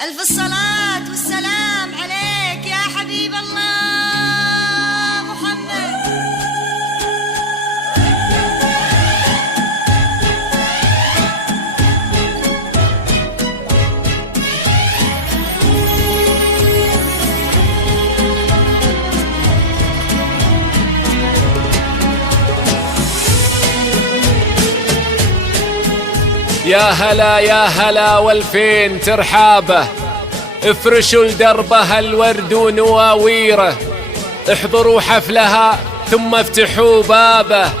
ألف الصلاة والسلام عليك يا حبيب الله محمد. يا هلا يا هلا والفين ترحابه، افرشوا لدربها الورد ونواويره، احضروا حفلها ثم افتحوا بابه،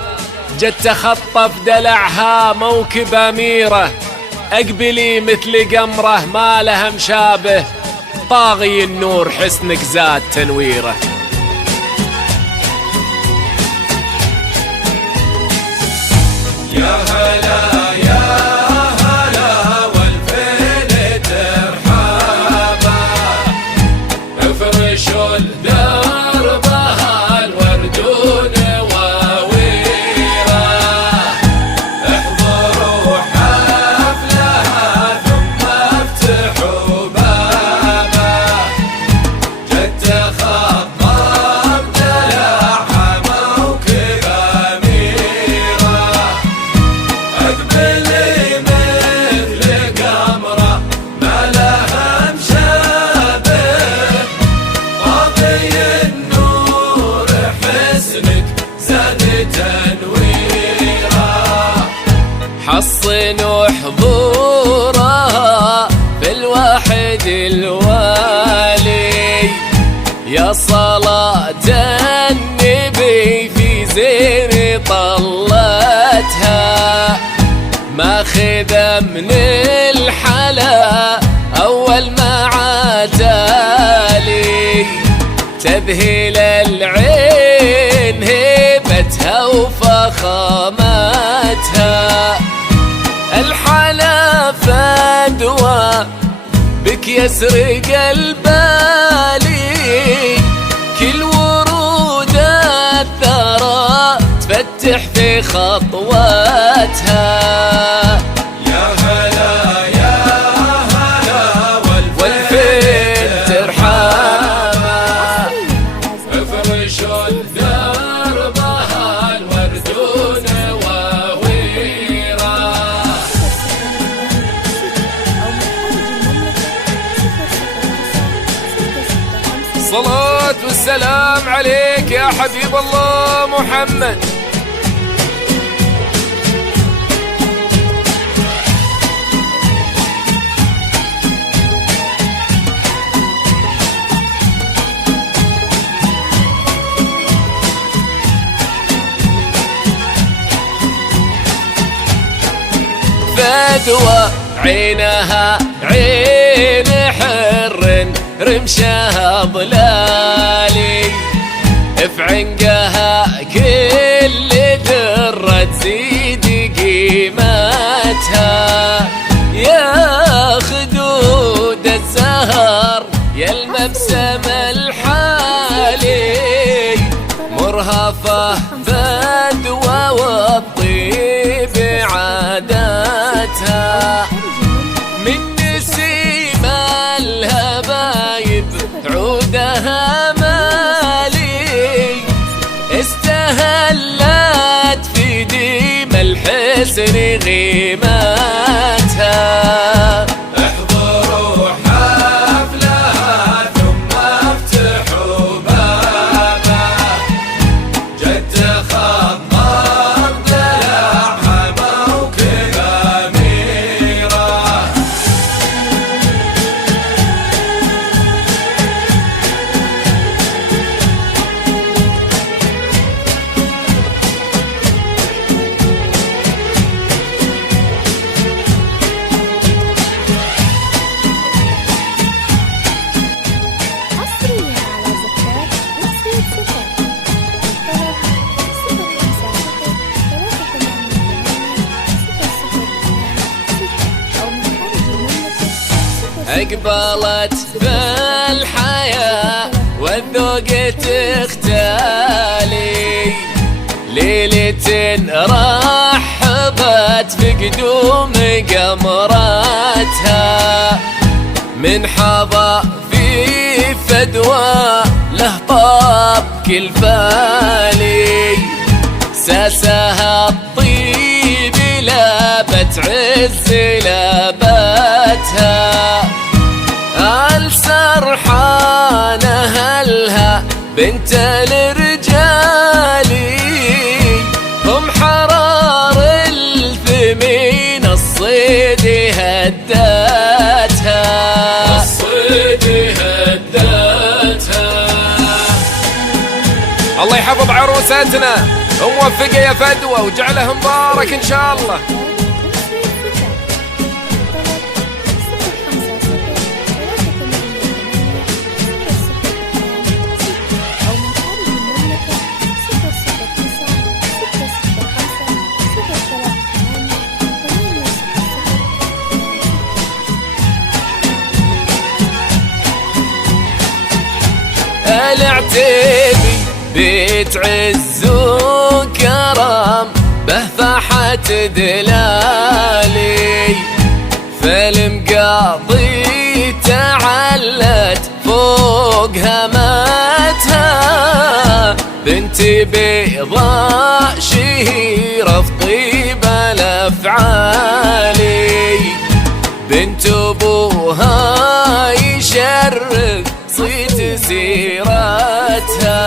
جت تخطف دلعها موكب أميرة، اقبلي مثل قمره ما لها مشابه، طاغي النور حسنك زاد تنويره. يا هلا دربها الورد ونواويره، احضروا حفلها ثم افتحوا بابه، جت تخطف دلعها موكب أميرة، اقبلي مثل قمرة ما لها مشابه، النور حسنك زاد تنويره، حصنوا حضورها في الواحد الوالي، يا صلاة النبي في زين طلتها، ماخذة من الحلا أول ما عتالي، تذهل العين هيبتها وفخامتها، الحلا فدوى بك يسرق البالي، كل ورود الثرى تفتح في خطوتها. يا هلا يا هلا والفين ترحابه، افرشوا دربها الورد ونواويره، صلاة والسلام عليك يا حبيب الله محمد. فدوى عينها عين حر رمشها ظلالي، في عنقها كل ذرة تزيد قيمتها، يا خدود الزهر يا المبسم الحالي، مرهفة فدوى والطيب عاداتها، من نسيم الهبايب عودها مالي، استهلت في ديم الحسن غيمتها، احضروا حفلها ثم افتحوا بابه، جت تخطف دلعها موكب أميرة، اقبلت بالحياة والذوق تختالي، ليلة رحبت في قدوم قمراتها، من حظى في فدوى له طاب كل فالي ساسها الطيب لابت عز لابتها آل سرحان أهلها بنت الرجال هم حرار الثمين الصيد هدتها الله يحفظ عروساتنا وموفقة يا فدوى وجعله مبارك إن شاء الله. العتيبي بيت عز وكرم به فاحت دلالي فالمقاضي تعلت فوق همتها بنت بيضاء شهيرة في طيب الأفعال بنت أبوها يشرف صيت سيرتها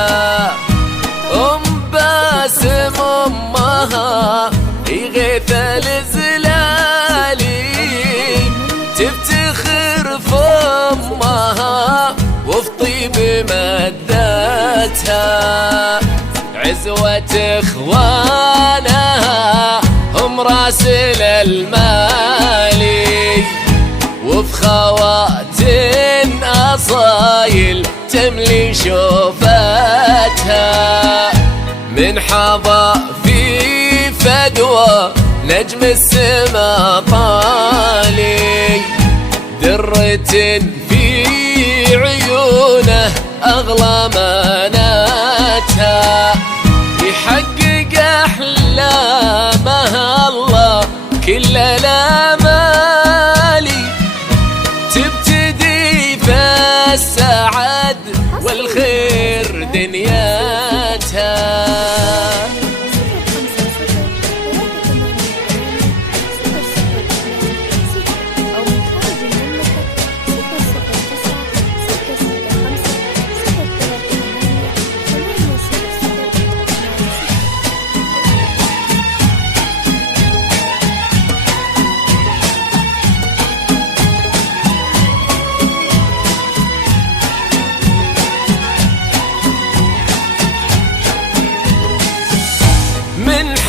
باسم أمها يغيث الزلالي تفتخر في أمها وفي طيب مدتها عزوة إخوانها هم راسل المالي وفي خواتن أصايل تملي شوفتها من حظى في فدوى نجم السما طالي درة في عيونه أغلى مناتها يحقق أحلامها الله كل الآمال تبتدي فالسعد والخير دنياتها.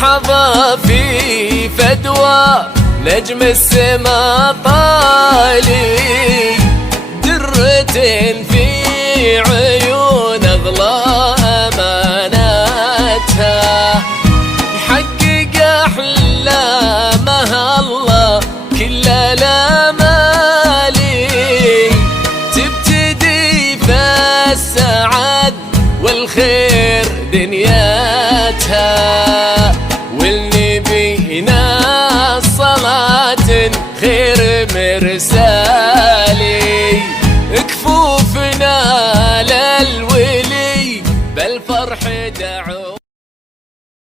حظى في فدوى نجم السما طالي درة في عيون أغلى أماناتها يحقق أحلامها الله كل الآمال تبتدي فالسعد والخير دنياتها والنبينا صلاة خير مرسالي كفوفنا للولي بالفرح دعو